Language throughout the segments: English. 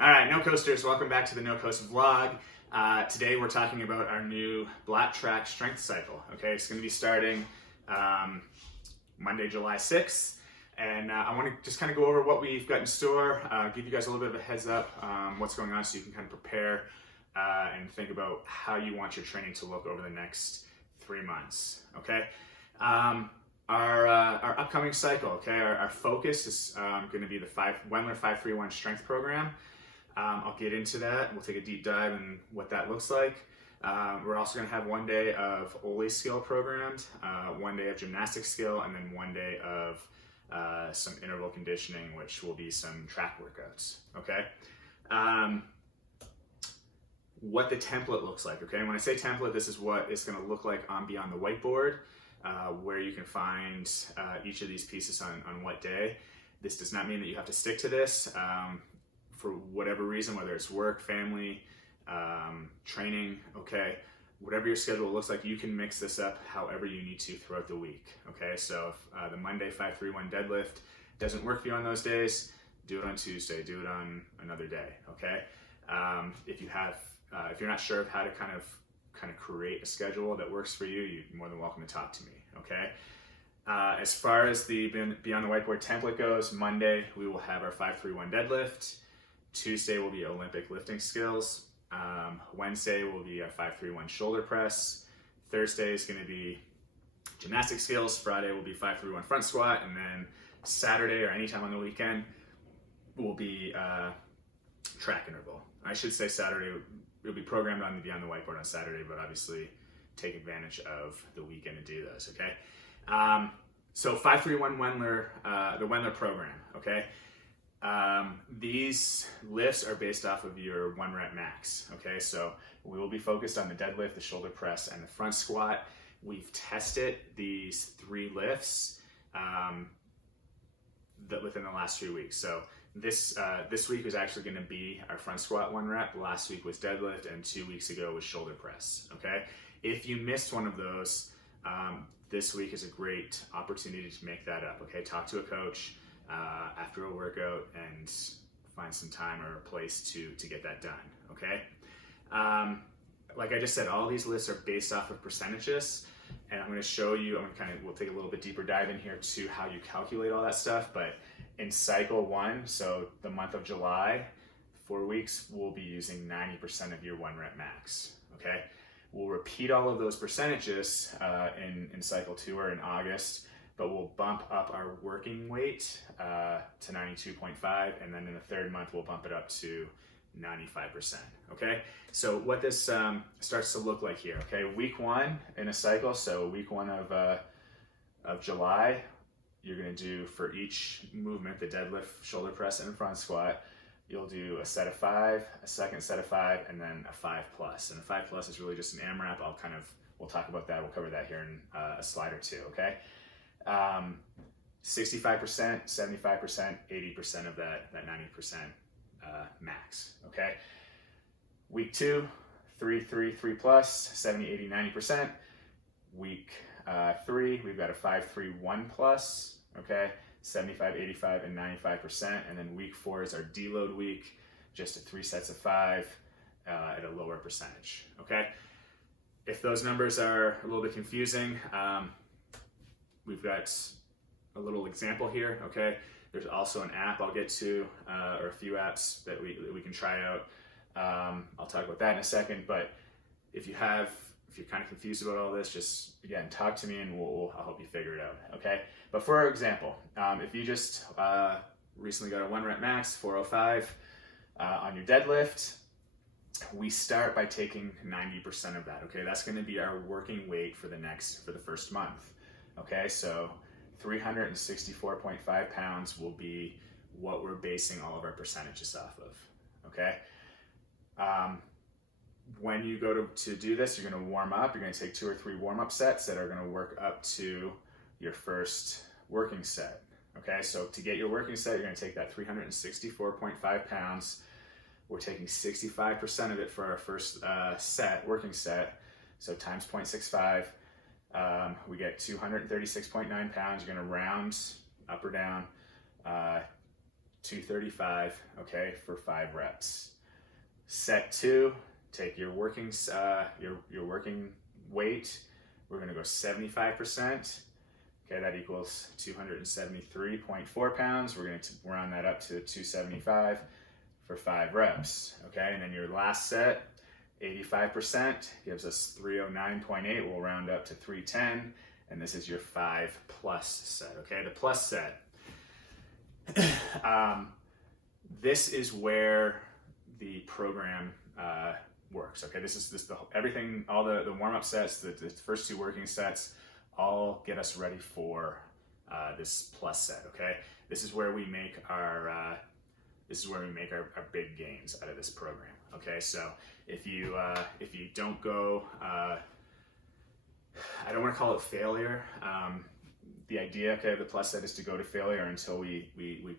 All right, NoCoasters, welcome back to the NoCoast vlog. Today we're talking about our new Black Track Strength Cycle. Okay, it's going to be starting Monday, July 6th, and I want to just kind of go over what we've got in store, give you guys a little bit of a heads up what's going on so you can kind of prepare and think about how you want your training to look over the next 3 months. Okay. Our upcoming cycle, okay, our focus is going to be the Wendler 531 strength program. I'll get into that. We'll take a deep dive in what that looks like. We're also going to have 1 day of Ole skill programmed, 1 day of gymnastics skill, and then 1 day of some interval conditioning, which will be some track workouts. Okay. What the template looks like. Okay. And when I say template, this is what it's going to look like on Beyond the Whiteboard, where you can find each of these pieces on what day. This does not mean that you have to stick to this. For whatever reason, whether it's work, family, training, okay, whatever your schedule looks like, you can mix this up however you need to throughout the week, okay? So if the Monday 531 deadlift doesn't work for you on those days, do it on Tuesday, do it on another day, okay? If you're not sure of how to kind of create a schedule that works for you, you're more than welcome to talk to me, okay? As far as the Beyond the Whiteboard template goes, Monday we will have our 531 deadlift. Tuesday will be Olympic lifting skills. Wednesday will be our 531 shoulder press. Thursday is going to be gymnastic skills. Friday will be 531 front squat. And then Saturday or anytime on the weekend will be track interval. I should say Saturday, it'll be programmed on the Beyond the Whiteboard on Saturday, but obviously take advantage of the weekend to do those, okay? So 531 Wendler, the Wendler program, okay? These lifts are based off of your 1 rep max, okay? So we will be focused on the deadlift, the shoulder press, and the front squat. We've tested these 3 lifts within the last few weeks. So this week is actually going to be our front squat 1 rep. Last week was deadlift, and 2 weeks ago was shoulder press, okay? If you missed one of those, this week is a great opportunity to make that up, okay? Talk to a coach after a workout and find some time or a place to get that done, okay? Like I just said, all these lists are based off of percentages, and I'm going to show you, we'll take a little bit deeper dive in here to how you calculate all that stuff, but in cycle 1, so the month of July, 4 weeks, we'll be using 90% of your 1 rep max, okay? We'll repeat all of those percentages in cycle 2 or in August, but we'll bump up our working weight to 92.5, and then in the 3rd month, we'll bump it up to 95%, okay? So what this starts to look like here, okay? Week 1 in a cycle, so week 1 of July, you're gonna do for each movement, the deadlift, shoulder press, and front squat, you'll do a set of 5, a second set of 5, and then a 5+. And a 5+ is really just an AMRAP. We'll talk about that. We'll cover that here in a slide or two, okay? 65%, 75%, 80% of that 90% max, okay? Week 2, 3+, 70, 80, 90%. Week 3, we've got a 5-3-1+, okay? 75, 85, and 95%. And then week 4 is our deload week, just at 3 sets of 5 at a lower percentage, okay? If those numbers are a little bit confusing, we've got a little example here, okay? There's also an app I'll get to, or a few apps that we can try out. I'll talk about that in a second, but if you're kind of confused about all this, just, again, talk to me and I'll help you figure it out, okay? But for example, if you just recently got a 1 rep max, 405 on your deadlift, we start by taking 90% of that, okay? That's gonna be our working weight for the first month, okay? So 364.5 pounds will be what we're basing all of our percentages off of, okay? When you go to do this, you're going to warm up. You're going to take 2 or 3 warm-up sets that are going to work up to your first working set, okay? So to get your working set, you're going to take that 364.5 pounds. We're taking 65% of it for our first working set, so times 0.65. We get 236.9 pounds. You're going to round up or down 235, okay, for 5 reps. Set 2, take your working weight. We're going to go 75%. Okay, that equals 273.4 pounds. We're going to round that up to 275 for 5 reps. Okay, and then your last set, 85%, gives us 309.8. We'll round up to 310, and this is your 5+ set. Okay, the plus set. This is where the program works. Okay, this is everything, all the warm-up sets, the first 2 working sets, all get us ready for this plus set. Okay, this is where we make our big gains out of this program. Okay, so if you don't go, I don't want to call it failure. The idea, okay, of the plus set is to go to failure until we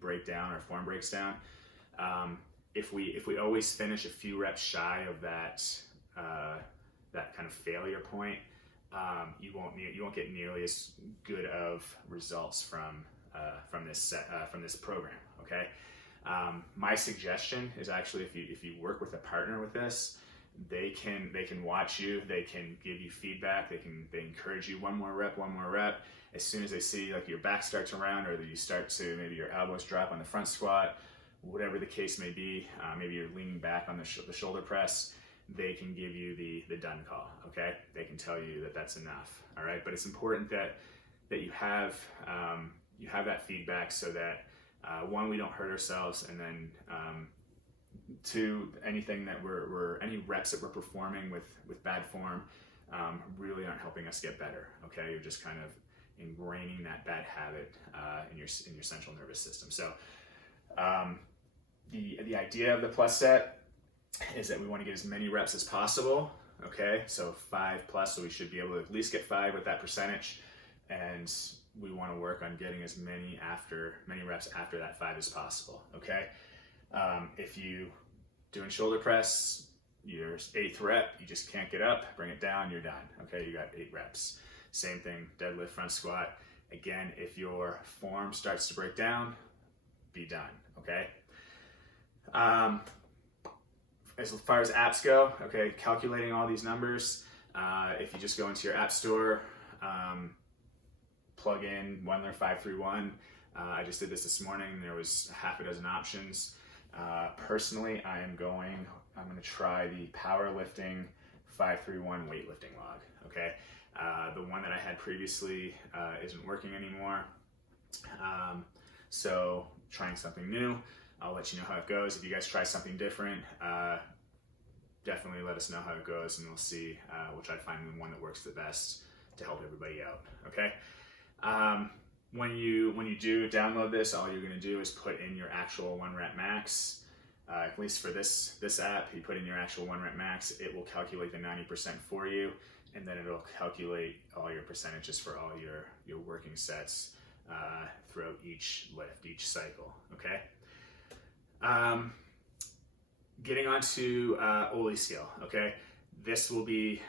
break down, our form breaks down. If we always finish a few reps shy of that kind of failure point, you won't get nearly as good of results from this program. Okay, my suggestion is actually if you work with a partner with this, they can watch you, they can give you feedback, they encourage you one more rep. As soon as they see like your back starts around, or that you start to, maybe your elbows drop on the front squat, whatever the case may be, maybe you're leaning back on the shoulder press, they can give you the done call. Okay, they can tell you that that's enough. All right, but it's important that you have that feedback, so that one, we don't hurt ourselves, and then 2, anything that any reps that we're performing with bad form really aren't helping us get better. Okay, you're just kind of ingraining that bad habit in your central nervous system. So the idea of the plus set is that we want to get as many reps as possible. Okay, so 5+, so we should be able to at least get 5 with that percentage, and we want to work on getting as many reps after that 5 as possible. Okay, if you doing shoulder press, your 8th rep, you just can't get up, bring it down, you're done. Okay, you got 8 reps. Same thing, deadlift, front squat. Again, if your form starts to break down, be done. Okay. As far as apps go, okay, calculating all these numbers, if you just go into your app store, plug in Wendler 531. I just did this morning. There was half a dozen options. Personally, I'm going to try the powerlifting 531 weightlifting log. Okay, the one that I had previously isn't working anymore. So trying something new. I'll let you know how it goes. If you guys try something different, definitely let us know how it goes, and we'll see. We'll try to find the one that works the best to help everybody out. Okay. When you do download this, all you're going to do is put in your actual 1 rep max. At least for this app, you put in your actual 1 rep max. It will calculate the 90% for you, and then it'll calculate all your percentages for all your working sets throughout each lift, each cycle. Okay. Getting on to Oli skill. Okay, this will be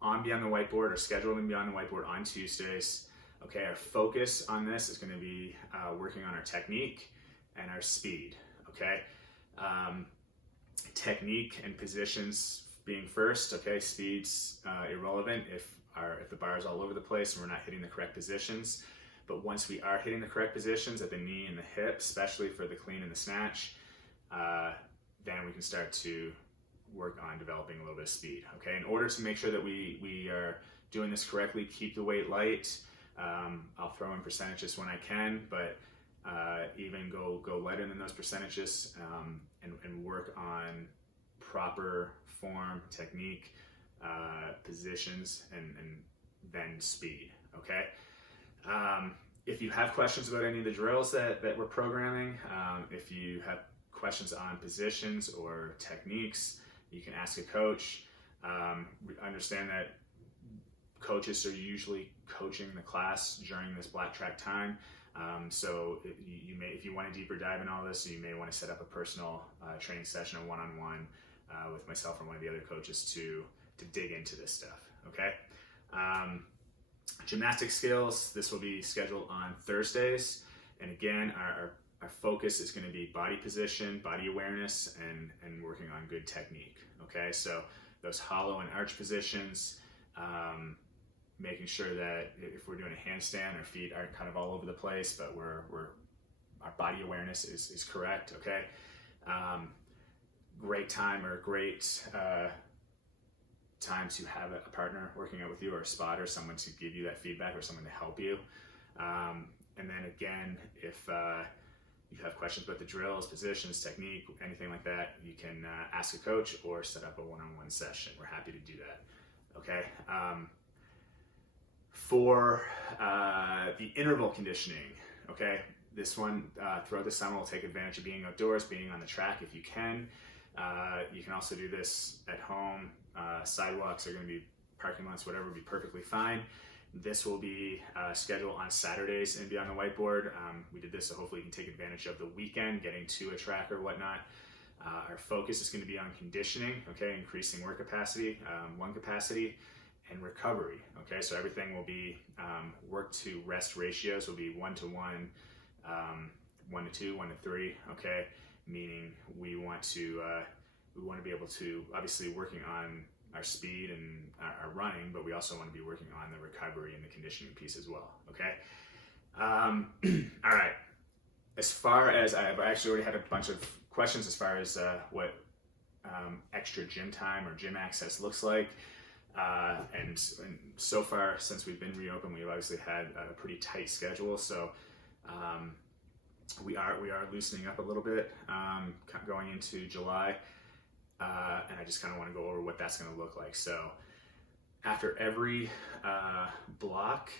on Beyond the Whiteboard, or scheduled in Beyond the Whiteboard on Tuesdays. Okay, our focus on this is going to be working on our technique and our speed. Okay, technique and positions being first. Okay, speed's irrelevant if the bar is all over the place and we're not hitting the correct positions. But once we are hitting the correct positions at the knee and the hip, especially for the clean and the snatch, then we can start to work on developing a little bit of speed. Okay, in order to make sure that we are doing this correctly, keep the weight light. I'll throw in percentages when I can, but even go lighter than those percentages, and work on proper form, technique, positions, and then speed. Okay. If you have questions about any of the drills that we're programming, if you have questions on positions or techniques, you can ask a coach. Understand that coaches are usually coaching the class during this black track time. So if you want a deeper dive in all this, you may want to set up a personal training session, a one-on-one with myself or one of the other coaches to dig into this stuff. Okay. Gymnastic skills, this will be scheduled on Thursdays. And again, our our focus is going to be body position, body awareness, and working on good technique. Okay, so those hollow and arch positions, making sure that if we're doing a handstand, our feet aren't kind of all over the place, but our body awareness is correct. Okay, great time to have a partner working out with you, or a spotter, someone to give you that feedback, or someone to help you. And then again, if you have questions about the drills, positions, technique, anything like that, you can ask a coach or set up a one-on-one session. We're happy to do that. Okay. For the interval conditioning, okay, this one throughout the summer, we'll take advantage of being outdoors, being on the track if you can. You can also do this at home. Sidewalks are going to be, parking lots, whatever, will be perfectly fine. This will be scheduled on Saturdays and be on the whiteboard. We did this so hopefully you can take advantage of the weekend, getting to a track or whatnot. Our focus is going to be on conditioning, okay, increasing work capacity, lung capacity, and recovery. Okay, so everything will be work to rest ratios will be 1 to 1, 1 to 2, 1 to 3. Okay, meaning we want to be able to, obviously working on our speed and our running, but we also want to be working on the recovery and the conditioning piece as well. Okay. All right. As far as I've actually already had a bunch of questions as far as what extra gym time or gym access looks like. And so far, since we've been reopened, we've obviously had a pretty tight schedule. So we are loosening up a little bit going into July. And I just kind of want to go over what that's going to look like. So after every block,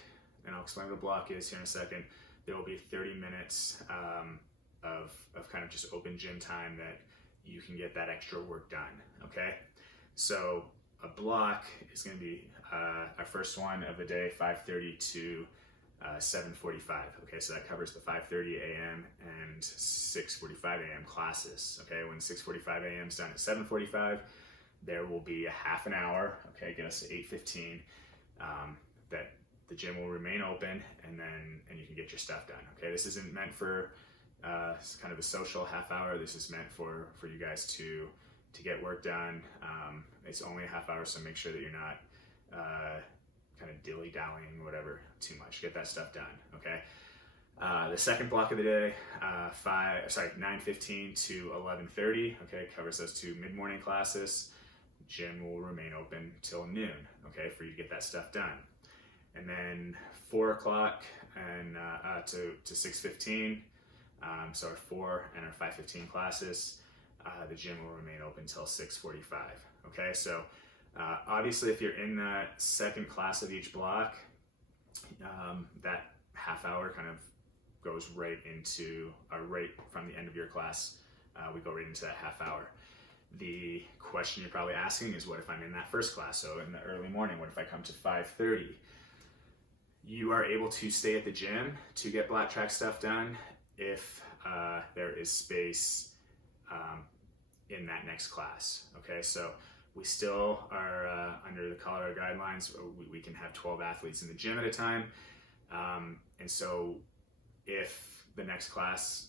and I'll explain what a block is here in a second, there will be 30 minutes of kind of just open gym time that you can get that extra work done. Okay, so a block is going to be our first one of the day, 5:30 to 7:45. Okay, so that covers the 5:30 a.m. and 6:45 a.m. classes. Okay, when 6:45 a.m. is done at 7:45, there will be a half an hour. Okay, get us to 8:15. That the gym will remain open, and you can get your stuff done. Okay, this isn't meant for kind of a social half hour. This is meant for you guys to get work done. It's only a half hour, so make sure that you're not kind of dilly-dallying or whatever too much. Get that stuff done. Okay. The second block of the day, 9:15 to 11:30. Okay, covers those two mid-morning classes. Gym will remain open till noon. Okay, for you to get that stuff done. And then 4 o'clock and to 6:15. So our 4 and our 5:15 classes, the gym will remain open till 6:45. Okay, so obviously if you're in that second class of each block, that half hour kind of goes right into, right from the end of your class, we go right into that half hour. The question you're probably asking is, what if I'm in that first class? So in the early morning, what if I come to 5:30? You are able to stay at the gym to get black track stuff done if there is space in that next class. Okay, so we still are under the Colorado guidelines. We can have 12 athletes in the gym at a time. And so if the next class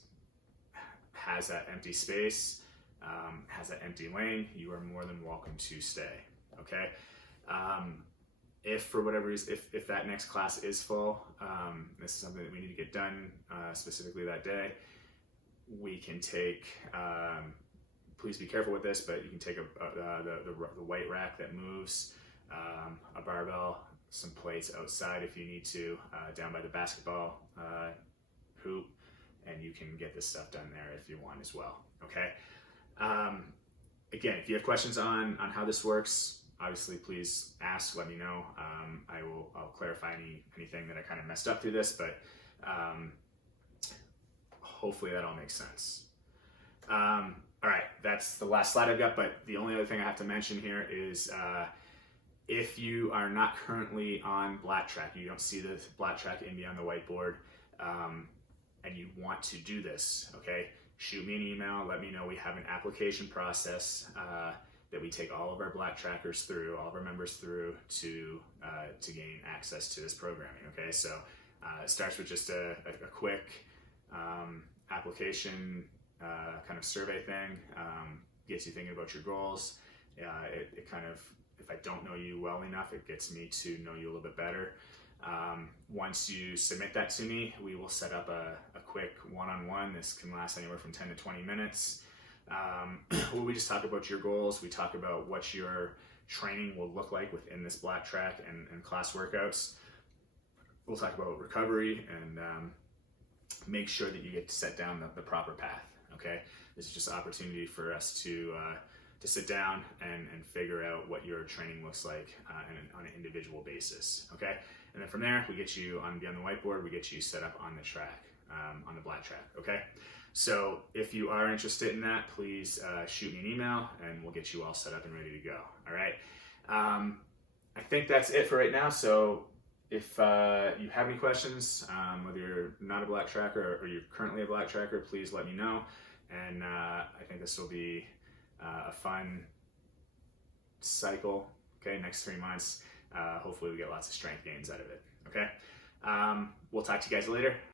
has that empty space, has that empty lane, you are more than welcome to stay. Okay. If for whatever reason, if that next class is full, this is something that we need to get done specifically that day, we can take, please be careful with this, but you can take the white rack that moves, a barbell, some plates outside if you need to, down by the basketball hoop, and you can get this stuff done there if you want as well. Okay. Again, if you have questions on how this works, obviously please ask, let me know. I'll clarify anything that I kind of messed up through this, but hopefully that all makes sense. All right, that's the last slide I've got, but the only other thing I have to mention here is if you are not currently on Black Track, you don't see the Black Track Indy on the whiteboard, and you want to do this, okay, shoot me an email, let me know. We have an application process that we take all of our Black Trackers through, all of our members through to gain access to this programming, okay? So it starts with just a quick application kind of survey thing. Gets you thinking about your goals. It kind of, if I don't know you well enough, it gets me to know you a little bit better. Once you submit that to me, we will set up a quick one-on-one. This can last anywhere from 10 to 20 minutes. Where we just talk about your goals. We talk about what your training will look like within this black track and class workouts. We'll talk about recovery and make sure that you get to set down the proper path. Okay, this is just an opportunity for us to sit down and figure out what your training looks like on an individual basis. Okay, and then from there we get you on the whiteboard. We get you set up on the track, on the black track. Okay, so if you are interested in that, please shoot me an email and we'll get you all set up and ready to go. All right, I think that's it for right now. So if you have any questions, whether you're not a black tracker or you're currently a black tracker, please let me know. And I think this will be a fun cycle. Okay, next 3 months. Hopefully we get lots of strength gains out of it. Okay, we'll talk to you guys later.